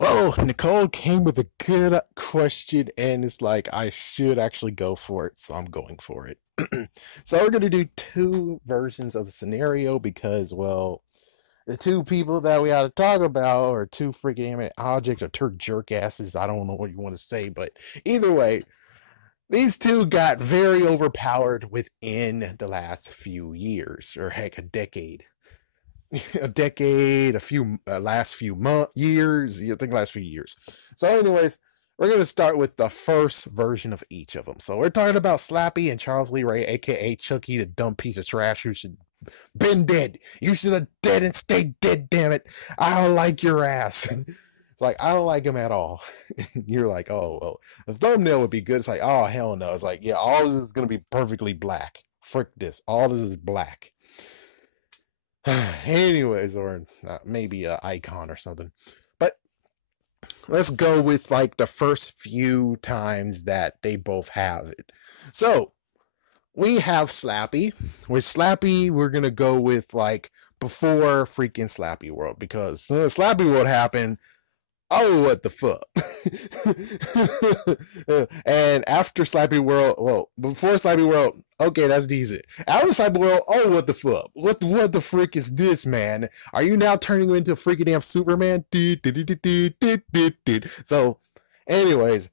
Well, Nicole came with a good question, and it's like I should actually go for it, so I'm going for it. So we're gonna do two versions of the scenario because, well, the two people that we ought to talk about are two freaking animate objects or two jerk asses. I don't know what you want to say, but either way, these two got very overpowered within the last few years, or heck, a decade. A decade, a few last few years. I think last few years. So, anyways, we're gonna start with the first version of each of them. So we're talking about Slappy and Charles Lee Ray, aka Chucky, the dumb piece of trash who should been dead. You should have dead and stayed dead. Damn it! I don't like your ass. It's like I don't like him at all. You're like, oh well, the thumbnail would be good. It's like, oh hell no. It's like, yeah, all of this is gonna be perfectly black. Frick this. All this is black. Anyways, or maybe an icon or something. But let's go with like the first few times that they both have it. So we have Slappy. With Slappy, we're gonna go with like before freaking Slappy World because Slappy World happened, oh, what the fuck? And after Slappy World, well, before Slappy World, okay, that's decent. After Slappy World, oh, what the fuck? What the frick is this, man? Are you now turning into freaking damn Superman? So, anyways,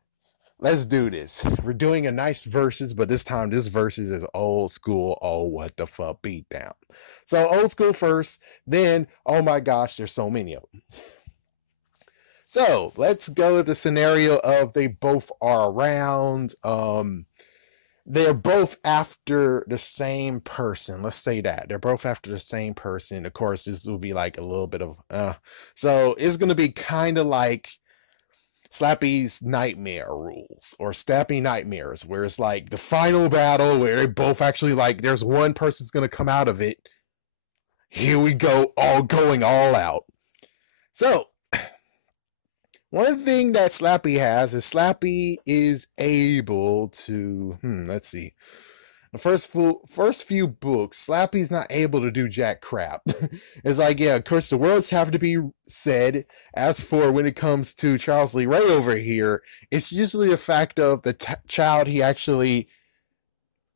let's do this. We're doing a nice versus, but this time this versus is old school. Oh, what the fuck beat down. So old school first, then oh my gosh, there's so many of them. So let's go with the scenario of they both are around. They're both after the same person. Let's say that they're both after the same person. Of course, this will be like a little bit of so it's gonna be kind of like Slappy's nightmare rules or Slappy nightmares, where it's like the final battle where they both actually like there's one person's gonna come out of it. Here we go, all going all out. So one thing that Slappy has is Slappy is able to let's see. The first few books, Slappy's not able to do jack crap. It's like, yeah, of course the words have to be said. As for when it comes to Charles Lee Ray over here, it's usually a fact of the child he actually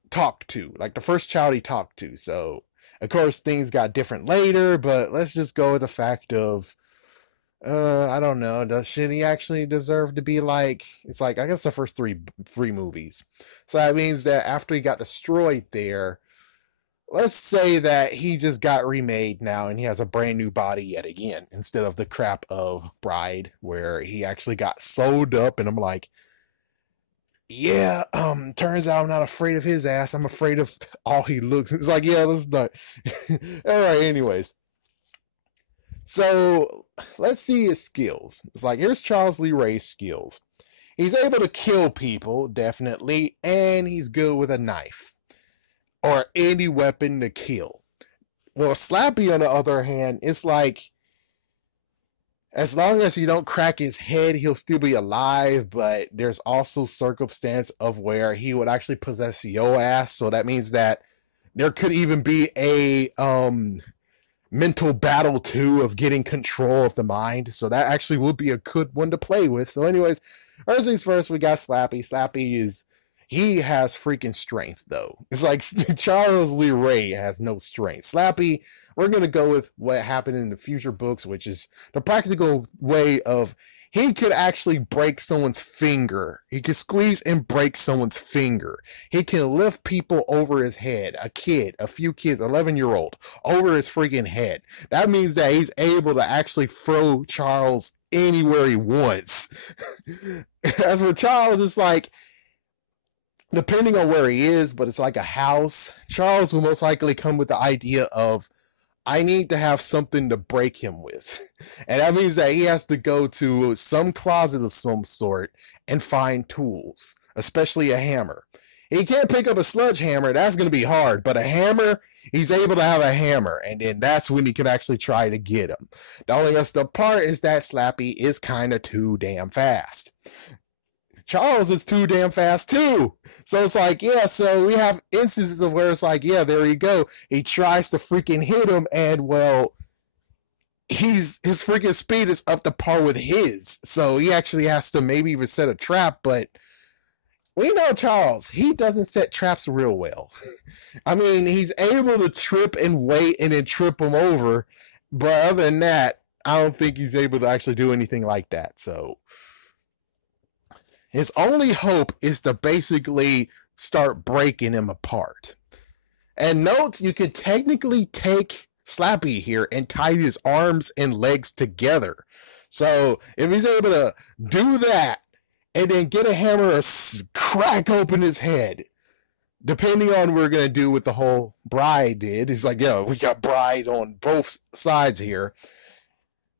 talked to, like the first child he talked to. So of course things got different later, but let's just go with the fact of I don't know. Should he actually deserve to be like? It's like I guess the first three movies. So that means that after he got destroyed there, let's say that he just got remade now and he has a brand new body yet again instead of the crap of Bride where he actually got sewed up. And I'm like, yeah. Turns out I'm not afraid of his ass. I'm afraid of all he looks. It's like, yeah, let's not. All right. Anyways. So let's see his skills. It's like here's Charles Lee Ray's skills. He's able to kill people, definitely, and he's good with a knife or any weapon to kill. Well, Slappy, on the other hand, it's like as long as you don't crack his head, he'll still be alive, but there's also circumstance of where he would actually possess your ass. So that means that there could even be a mental battle too of getting control of the mind. So that actually would be a good one to play with. So, anyways, first things first, we got Slappy. He has freaking strength though. It's like Charles Lee Ray has no strength. Slappy, we're gonna go with what happened in the future books, which is the practical way of he could actually break someone's finger. He could squeeze and break someone's finger. He can lift people over his head. A few kids, 11-year-old, over his freaking head. That means that he's able to actually throw Charles anywhere he wants. As for Charles, it's like depending on where he is, but it's like a house. Charles will most likely come with the idea of I need to have something to break him with. And that means that he has to go to some closet of some sort and find tools, especially a hammer. He can't pick up a sledgehammer, that's going to be hard, but a hammer, he's able to have a hammer, and then that's when he can actually try to get him. The only messed up part is that Slappy is kind of too damn fast. Charles is too damn fast too. So it's like, yeah, so we have instances of where it's like, yeah, there you go. He tries to freaking hit him, and well, his freaking speed is up to par with his. So he actually has to maybe even set a trap, but we know Charles, he doesn't set traps real well. I mean, he's able to trip and wait and then trip him over, but other than that, I don't think he's able to actually do anything like that. So his only hope is to basically start breaking him apart. And note, you could technically take Slappy here and tie his arms and legs together. So if he's able to do that and then get a hammer or crack open his head, depending on what we're going to do with the whole Bride did, he's like, yo, we got Bride on both sides here.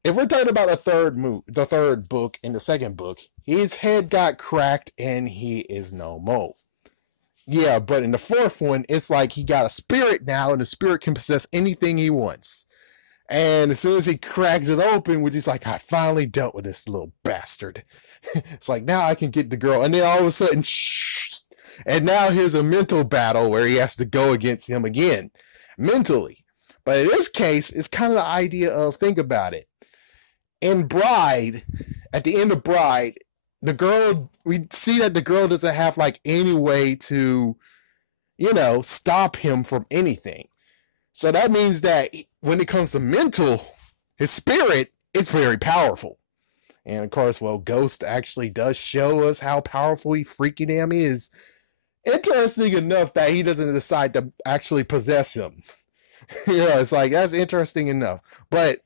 If we're talking about the third book and the second book, his head got cracked and he is no more. Yeah, but in the fourth one, it's like he got a spirit now, and the spirit can possess anything he wants. And as soon as he cracks it open, which he's like, I finally dealt with this little bastard. It's like, now I can get the girl. And then all of a sudden, shh. And now here's a mental battle where he has to go against him again, mentally. But in this case, it's kind of the idea of, think about it. In Bride, at the end of Bride, the girl, we see that the girl doesn't have like any way to, stop him from anything. So that means that when it comes to mental, his spirit is very powerful. And of course, well, Ghost actually does show us how powerful he freaking damn is. Interesting enough that he doesn't decide to actually possess him. It's like, that's interesting enough. But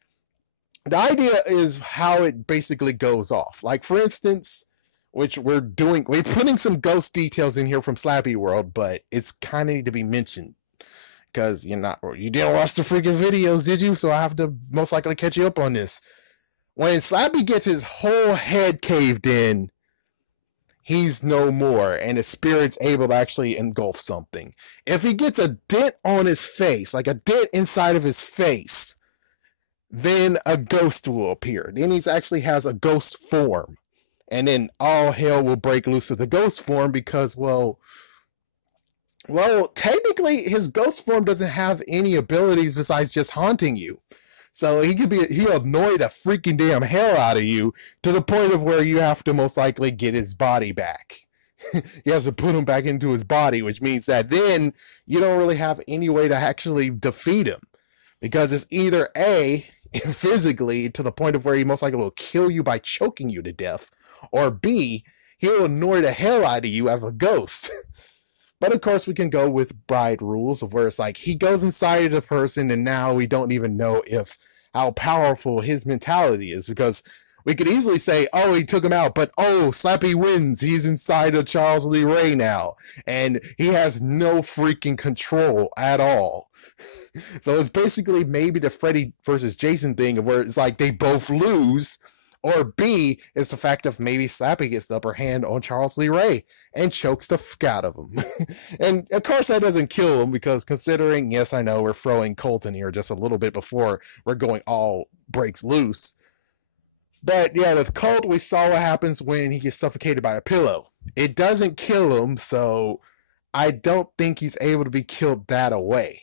the idea is how it basically goes off. Like, for instance, which we're putting some ghost details in here from Slappy World, but it's kind of need to be mentioned because you didn't watch the freaking videos, did you? So I have to most likely catch you up on this. When Slappy gets his whole head caved in, he's no more, and his spirit's able to actually engulf something. If he gets a dent on his face, like a dent inside of his face, then a ghost will appear. Then he actually has a ghost form. And then all hell will break loose with the ghost form because, well, technically his ghost form doesn't have any abilities besides just haunting you. So he'll annoy the freaking damn hell out of you to the point of where you have to most likely get his body back. He has to put him back into his body, which means that then you don't really have any way to actually defeat him. Because it's either A, physically to the point of where he most likely will kill you by choking you to death, or B, he'll annoy the hell out of you as a ghost. But of course we can go with Bride rules of where it's like he goes inside of the person and now we don't even know how powerful his mentality is, because we could easily say, oh, he took him out, but oh, Slappy wins, he's inside of Charles Lee Ray now and he has no freaking control at all. So it's basically maybe the Freddy versus Jason thing of where it's like they both lose, or B, is the fact of maybe Slappy gets the upper hand on Charles Lee Ray and chokes the fuck out of him. And of course that doesn't kill him, because considering, yes, I know we're throwing Colt in here just a little bit before we're going all breaks loose. But yeah, with Colt, we saw what happens when he gets suffocated by a pillow. It doesn't kill him, so I don't think he's able to be killed that away.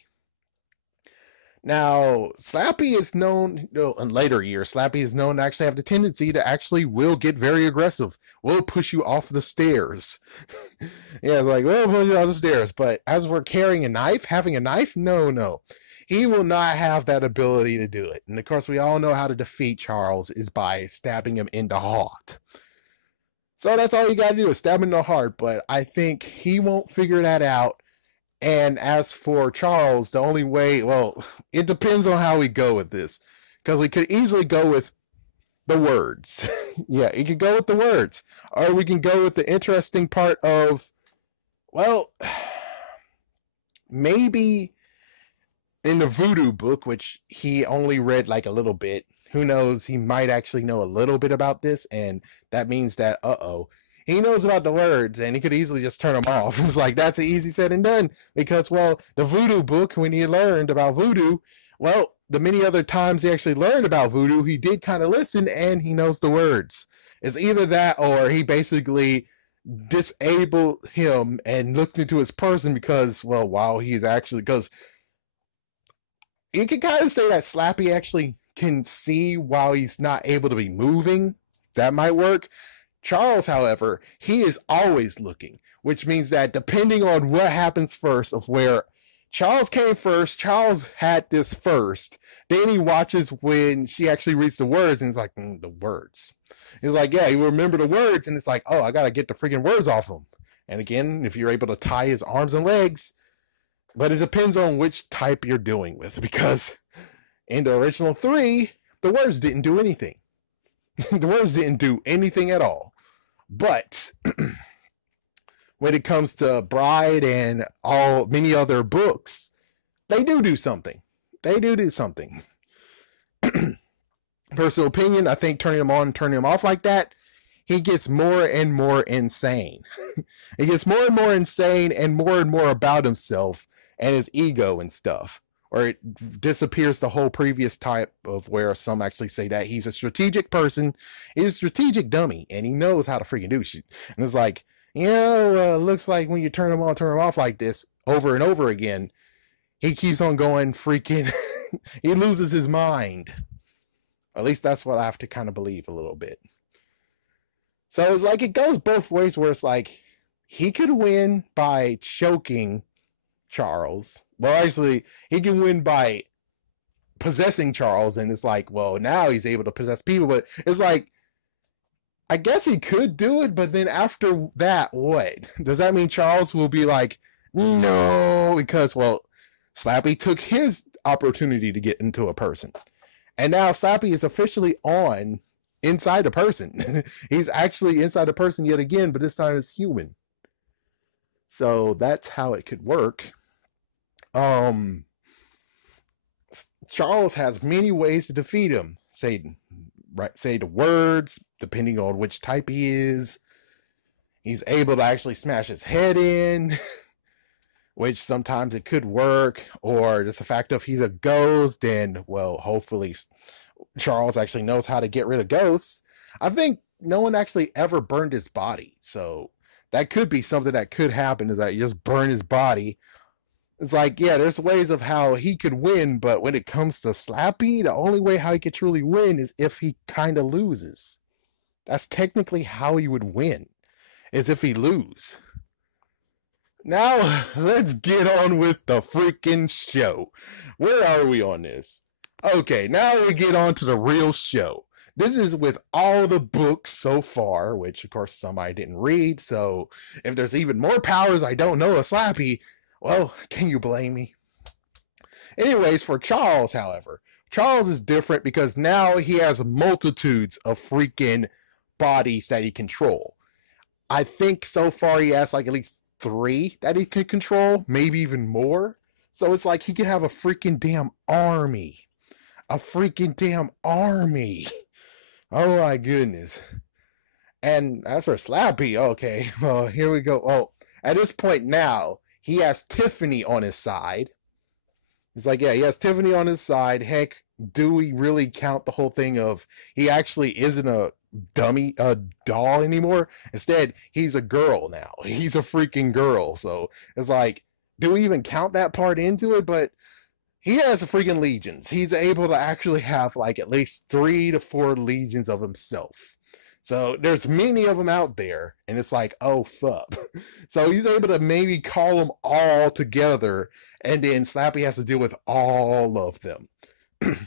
Now, Slappy is known, in later years, Slappy is known to actually have the tendency to actually will get very aggressive, will push you off the stairs. Yeah, it's like, we'll push you off the stairs. But as for carrying a knife, having a knife, no. He will not have that ability to do it. And of course, we all know how to defeat Charles is by stabbing him in the heart. So that's all you got to do is stab him in the heart. But I think he won't figure that out. And as for Charles, the only way, well, it depends on how we go with this. Because we could easily go with the words. Yeah, you could go with the words. Or we can go with the interesting part of, well, maybe in the voodoo book, which he only read like a little bit. Who knows, he might actually know a little bit about this. And that means that, he knows about the words and he could easily just turn them off. It's like, that's easy said and done, because, well, the voodoo book, when he learned about voodoo, well, the many other times he actually learned about voodoo, he did kind of listen and he knows the words. It's either that or he basically disabled him and looked into his person because, well, while he's actually, because you can kind of say that Slappy actually can see while he's not able to be moving. That might work. Charles, however, he is always looking, which means that depending on what happens first, of where Charles came first, Charles had this first. Then he watches when she actually reads the words, and it's like, the words. He's like, yeah, you remember the words, and it's like, oh, I gotta get the freaking words off him. And again, if you're able to tie his arms and legs, but it depends on which type you're dealing with, because in the original 3, the words didn't do anything. The words didn't do anything at all. But when it comes to Bride and many other books, they do something. They do something. Personal opinion, I think turning him on, turning him off like that, he gets more and more insane. He gets more and more insane and more about himself and his ego and stuff. Or it disappears the whole previous type of where some actually say that he's a strategic person, he's a strategic dummy, and he knows how to freaking do shit. And it's like, looks like when you turn him on, turn him off like this over and over again, he keeps on going freaking, he loses his mind. At least that's what I have to kind of believe a little bit. So it's like, it goes both ways, where it's like, he could win by choking Charles. Well, actually, he can win by possessing Charles, and it's like, well, now he's able to possess people, but it's like, I guess he could do it, but then after that, what? Does that mean Charles will be like, no, because, well, Slappy took his opportunity to get into a person, and now Slappy is officially inside the person. He's actually inside the person yet again, but this time it's human. So that's how it could work. Charles has many ways to defeat him. Say the words, depending on which type he is. He's able to actually smash his head in, which sometimes it could work. Or just the fact of he's a ghost, then, well, hopefully Charles actually knows how to get rid of ghosts. I think no one actually ever burned his body, so that could be something that could happen, is that you just burn his body. It's like, yeah, there's ways of how he could win, but when it comes to Slappy, the only way how he could truly win is if he kind of loses. That's technically how he would win, is if he lose. Now, let's get on with the freaking show. Where are we on this? Okay, now we get on to the real show. This is with all the books so far, which of course some I didn't read, so if there's even more powers I don't know of Slappy, well, can you blame me? Anyways, for Charles, however, Charles is different because now he has multitudes of freaking bodies that he control. I think so far he has like at least 3 that he can control, maybe even more. So it's like he could have a freaking damn army. A freaking damn army. Oh my goodness. And as for Slappy, okay, well, here we go. Oh, at this point now, he has Tiffany on his side. It's like, yeah, he has Tiffany on his side. Heck, do we really count the whole thing of he actually isn't a doll anymore? Instead, he's a girl now. He's a freaking girl. So it's like, do we even count that part into it? But he has a freaking legions. He's able to actually have like at least 3 to 4 legions of himself. So there's many of them out there, and it's like, oh fuck. So he's able to maybe call them all together, and then Slappy has to deal with all of them.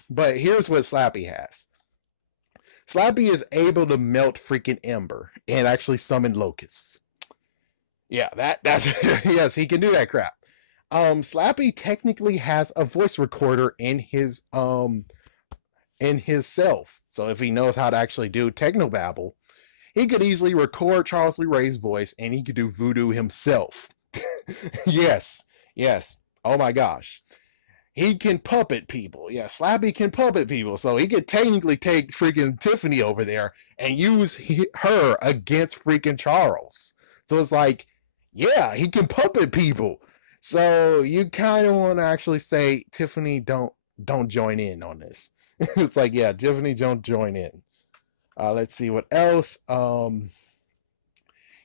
But here's what Slappy has. Slappy is able to melt freaking Ember and actually summon locusts. Yeah, that's yes, he can do that crap. Slappy technically has a voice recorder in his self. So if he knows how to actually do technobabble, he could easily record Charles Lee Ray's voice, and he could do voodoo himself. Yes. Oh my gosh. He can puppet people. Yeah, Slappy can puppet people. So he could technically take freaking Tiffany over there and use her against freaking Charles. So it's like, yeah, he can puppet people. So you kind of want to actually say, Tiffany, don't join in on this. It's like, yeah, Tiffany, don't join in. Let's see what else.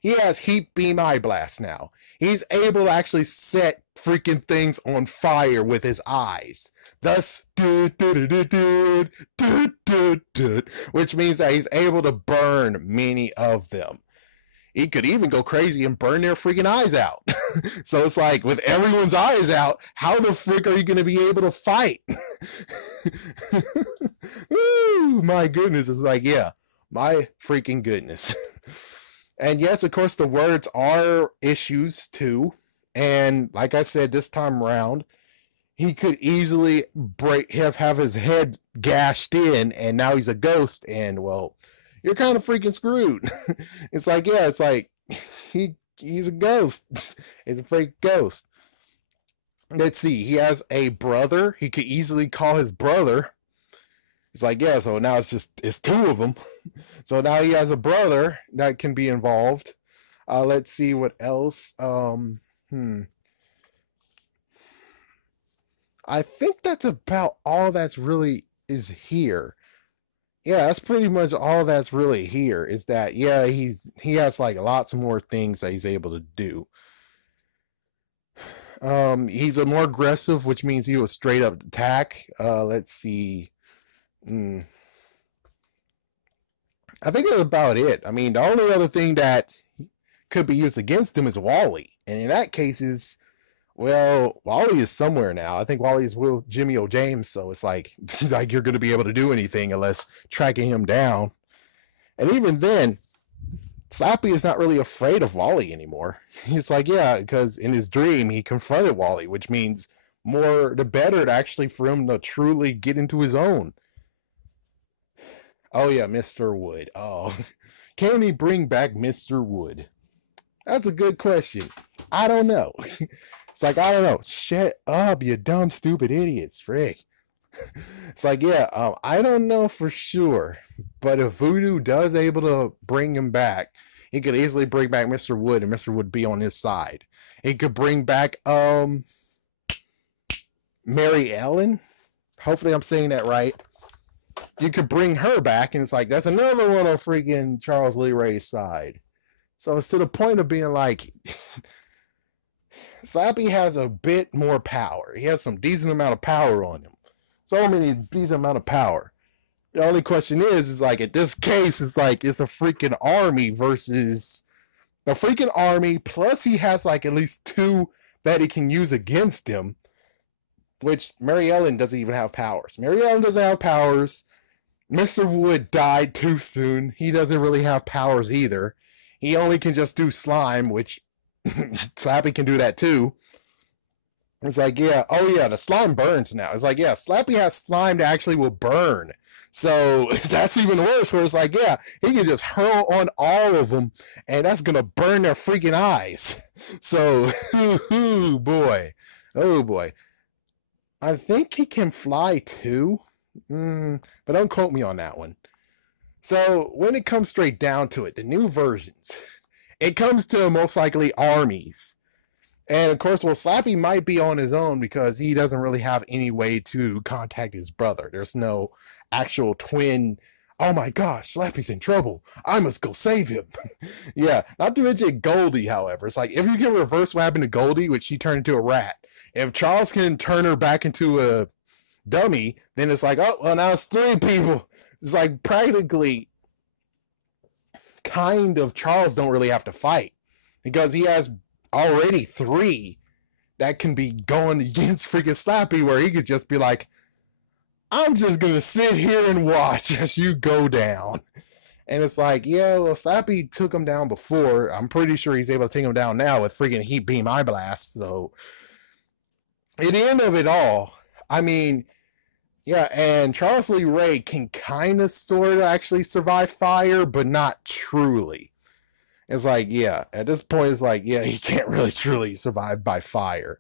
he has heat beam eye blast now. He's able to actually set freaking things on fire with his eyes. Thus, which means that he's able to burn many of them. He could even go crazy and burn their freaking eyes out. So it's like, with everyone's eyes out, how the frick are you going to be able to fight? Ooh, my goodness. It's like, yeah, my freaking goodness. And yes, of course, the words are issues too. And like I said, this time around, he could easily have his head gashed in, and now he's a ghost, and well, you're kind of freaking screwed. It's like, yeah, it's like he's a ghost. He's a freak ghost. Let's see, he has a brother. He could easily call his brother. It's like, yeah, so now it's two of them. So now he has a brother that can be involved. Let's see what else. I think that's about all that's really is here. Yeah, that's pretty much all that's really here, is that, yeah, he has like lots more things that he's able to do. He's a more aggressive, which means he will straight up attack. Let's see. I think that's about it. I mean, the only other thing that could be used against him is Wally. And in that case well, Wally is somewhere now. I think Wally is with Jimmy O. James, so it's like you're going to be able to do anything unless tracking him down. And even then, Slappy is not really afraid of Wally anymore. He's like, yeah, because in his dream, he confronted Wally, which means more the better to actually for him to truly get into his own. Oh, yeah, Mr. Wood. Oh, can he bring back Mr. Wood? That's a good question. I don't know. It's like, I don't know. Shut up, you dumb, stupid idiots. Frick. It's like, yeah, I don't know for sure. But if Voodoo does able to bring him back, he could easily bring back Mr. Wood, and Mr. Wood be on his side. He could bring back Mary Ellen. Hopefully I'm saying that right. You could bring her back, and it's like, that's another one on freaking Charles Lee Ray's side. So it's to the point of being like, Slappy has a bit more power. He has some decent amount of power on him. So many decent amount of power. The only question is like, at this case, it's like, it's a freaking army versus a freaking army. Plus he has like at least two that he can use against him, which Mary Ellen doesn't even have powers. Mary Ellen doesn't have powers. Mr. Wood died too soon. He doesn't really have powers either. He only can just do slime, which Slappy can do that too. It's like, yeah, oh yeah, the slime burns now. It's like, yeah, Slappy has slime that actually will burn. So that's even worse, where it's like, yeah, he can just hurl on all of them, and that's going to burn their freaking eyes. So, oh boy. I think he can fly too, but don't quote me on that one. So when it comes straight down to it, the new versions, it comes to most likely armies. And of course, well, Slappy might be on his own because he doesn't really have any way to contact his brother. There's no actual twin. Oh my gosh, Slappy's in trouble. I must go save him. Yeah, not to mention Goldie, however. It's like, if you can reverse what happened to Goldie, which she turned into a rat, if Charles can turn her back into a dummy, then it's like, oh, well, now it's three people. It's like practically kind of Charles don't really have to fight because he has already three that can be going against freaking Slappy, where he could just be like, I'm just gonna sit here and watch as you go down. And it's like, yeah, well, Slappy took him down before. I'm pretty sure he's able to take him down now with freaking heat beam eye blast. So at the end of it all, I mean, yeah, and Charles Lee Ray can kind of sort of actually survive fire, but not truly. It's like, yeah, at this point, it's like, yeah, he can't really truly survive by fire.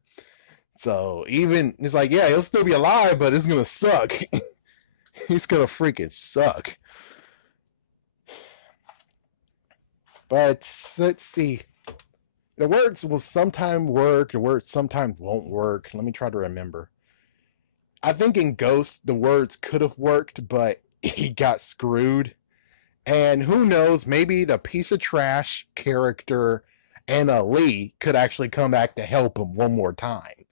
So even, it's like, yeah, he'll still be alive, but it's going to suck. He's going to freaking suck. But let's see. The words will sometimes work. The words sometimes won't work. Let me try to remember. I think in Ghost, the words could have worked, but he got screwed. And who knows, maybe the piece of trash character Anna Lee could actually come back to help him one more time.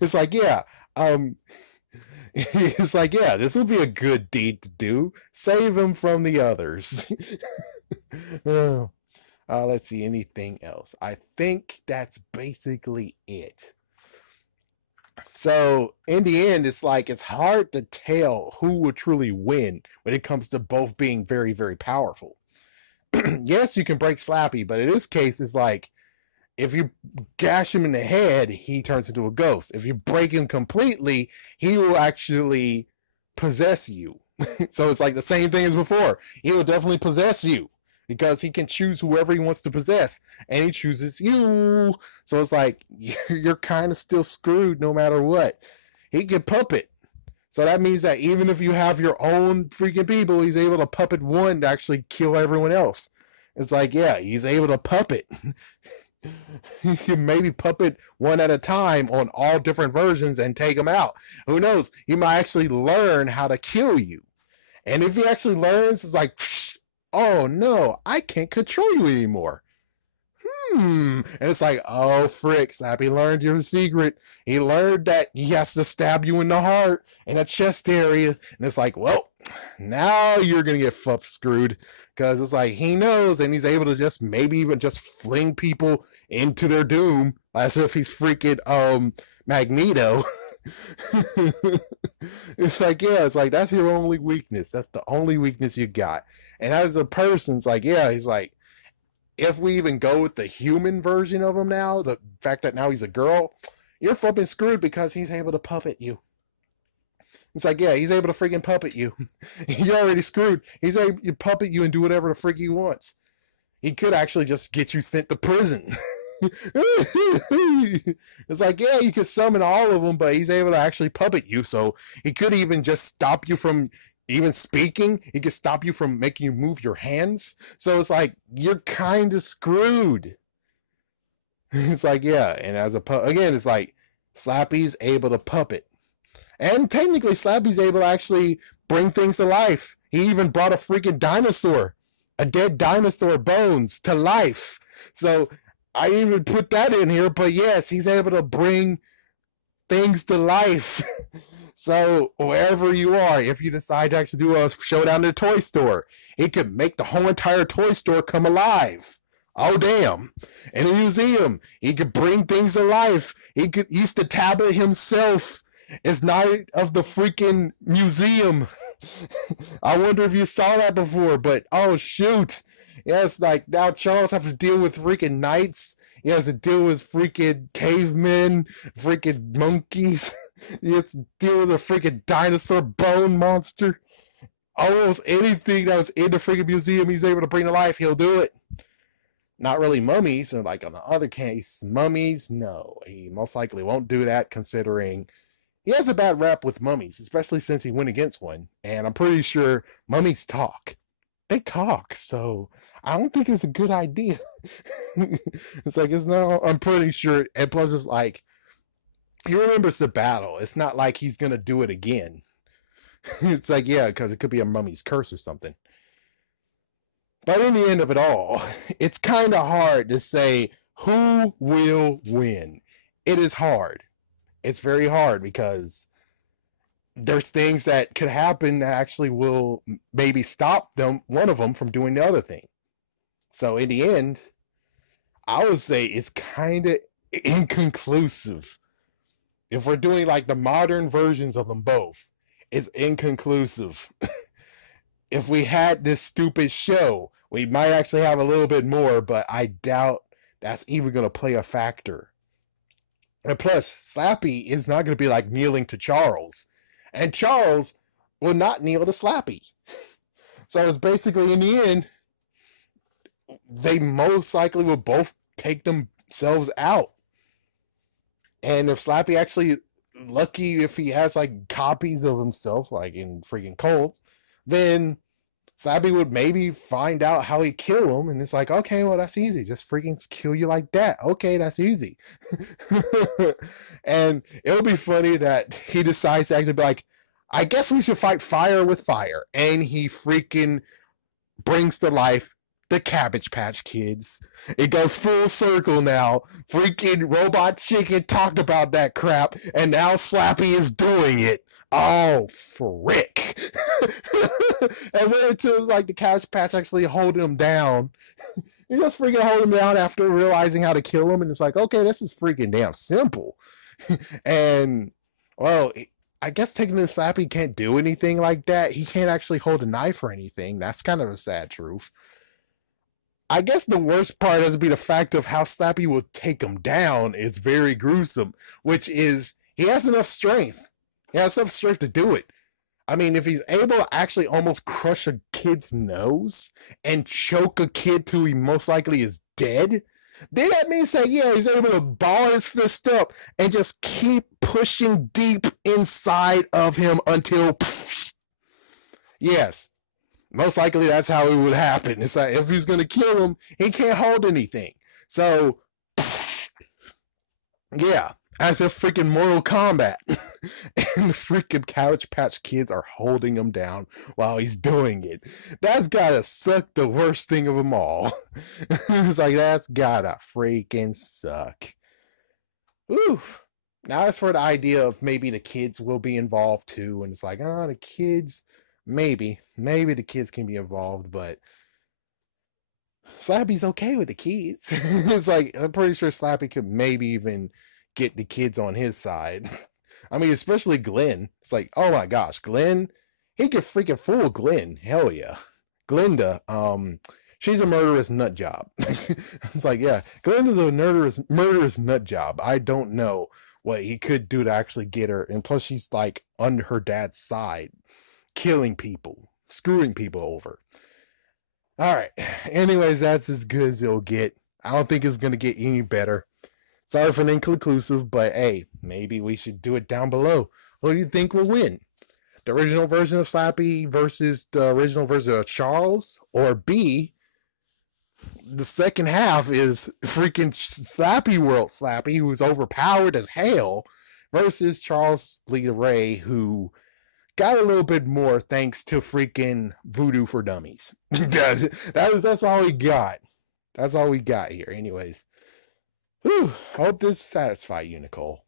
It's like, yeah, um, it's like, yeah, this would be a good deed to do. Save him from the others. Let's see, anything else? I think that's basically it. So in the end, it's like it's hard to tell who will truly win when it comes to both being very, very powerful. Yes, you can break Slappy, but in this case, it's like if you gash him in the head, he turns into a ghost. If you break him completely, he will actually possess you. So it's like the same thing as before. He will definitely possess you because he can choose whoever he wants to possess, and he chooses you. So it's like you're kind of still screwed no matter what. He can puppet. So that means that even if you have your own freaking people, he's able to puppet one to actually kill everyone else. It's like, yeah, he's able to puppet. You can maybe puppet one at a time on all different versions and take them out. Who knows? He might actually learn how to kill you. And if he actually learns, it's like, oh no, I can't control you anymore. And it's like, oh frick, Slappy learned your secret. He learned that he has to stab you in the heart, in the chest area. And it's like, well, now you're gonna get screwed. Because it's like he knows, and he's able to just maybe even just fling people into their doom as if he's freaking Magneto. It's like, yeah, it's like that's your only weakness. That's the only weakness you got. And as a person, it's like, yeah, he's like, if we even go with the human version of him now, the fact that now he's a girl, you're flipping screwed because he's able to puppet you. It's like, yeah, he's able to freaking puppet you. You're already screwed. He's able to puppet you and do whatever the freak he wants. He could actually just get you sent to prison. It's like, yeah, you could summon all of them, but he's able to actually puppet you. So he could even just stop you from even speaking. He could stop you from making you move your hands. So it's like, you're kind of screwed. It's like, yeah. And as again, it's like Slappy's able to puppet. And technically, Slappy's able to actually bring things to life. He even brought a freaking dinosaur, a dead dinosaur bones to life. So I even put that in here. But yes, he's able to bring things to life. So wherever you are, if you decide to actually do a showdown in a toy store, he could make the whole entire toy store come alive. Oh damn. In a museum, he could bring things to life. He's the tablet himself. It's night of the freaking museum. I wonder if you saw that before, but oh shoot. Yeah, it's like now Charles has to deal with freaking knights. He has to deal with freaking cavemen, freaking monkeys. He has to deal with a freaking dinosaur bone monster. Almost anything that was in the freaking museum he's able to bring to life, he'll do it. Not really mummies, and like on the other case, mummies, no. He most likely won't do that considering he has a bad rap with mummies, especially since he went against one. And I'm pretty sure mummies talk. They talk, so I don't think it's a good idea. It's like, it's no, I'm pretty sure. And plus, it's like, he remembers the battle. It's not like he's going to do it again. It's like, yeah, because it could be a mummy's curse or something. But in the end of it all, it's kind of hard to say who will win. It is hard. It's very hard because there's things that could happen that actually will maybe stop them, one of them, from doing the other thing. So in the end, I would say it's kind of inconclusive. If we're doing like the modern versions of them both, it's inconclusive. If we had this stupid show, we might actually have a little bit more, but I doubt that's even going to play a factor. And plus, Slappy is not going to be like kneeling to Charles. And Charles will not kneel to Slappy. So it's basically, in the end, they most likely will both take themselves out. And if Slappy actually, lucky if he has like copies of himself, like in freaking Colt, then Slappy would maybe find out how he kill him, and it's like, okay, well, that's easy. Just freaking kill you like that. Okay, that's easy. And it'll be funny that he decides to actually be like, I guess we should fight fire with fire. And he freaking brings to life the Cabbage Patch Kids. It goes full circle now. Freaking Robot Chicken talked about that crap, and now Slappy is doing it. Oh, frick. And then until like the Cabbage Patch actually hold him down. You just freaking hold him down after realizing how to kill him, and it's like, okay, this is freaking damn simple. And, well, I guess technically Slappy can't do anything like that. He can't actually hold a knife or anything. That's kind of a sad truth. I guess the worst part has to be the fact of how Slappy will take him down is very gruesome, which is he has enough strength. He has enough strength to do it. I mean, if he's able to actually almost crush a kid's nose and choke a kid to he most likely is dead, then that means that, yeah, he's able to ball his fist up and just keep pushing deep inside of him until, yes, most likely that's how it would happen. It's like, if he's going to kill him, he can't hold anything. So, yeah, as if freaking Mortal Kombat. And the freaking Cabbage Patch Kids are holding him down while he's doing it. That's gotta suck the worst thing of them all. It's like, that's gotta freaking suck. Oof. Now, as for the idea of maybe the kids will be involved too, and it's like, oh, the kids, maybe the kids can be involved, but Slappy's okay with the kids. It's like, I'm pretty sure Slappy could maybe even get the kids on his side. I mean, especially Glenn. It's like, oh my gosh, Glenn, he could freaking fool Glenn. Hell yeah. Glenda, she's a murderous nut job. It's like, yeah, Glenda's a murderous nut job. I don't know what he could do to actually get her. And plus, she's like under her dad's side, killing people, screwing people over. All right. Anyways, that's as good as it'll get. I don't think it's going to get any better. Sorry for the inconclusive, but hey, maybe we should do it down below. Who do you think will win? The original version of Slappy versus the original version of Charles? Or B, the second half is freaking Slappy World Slappy, who's overpowered as hell, versus Charles Lee Ray, who got a little bit more thanks to freaking Voodoo for Dummies. That's all we got. That's all we got here. Anyways. Whew, I hope this satisfied you, Nicole.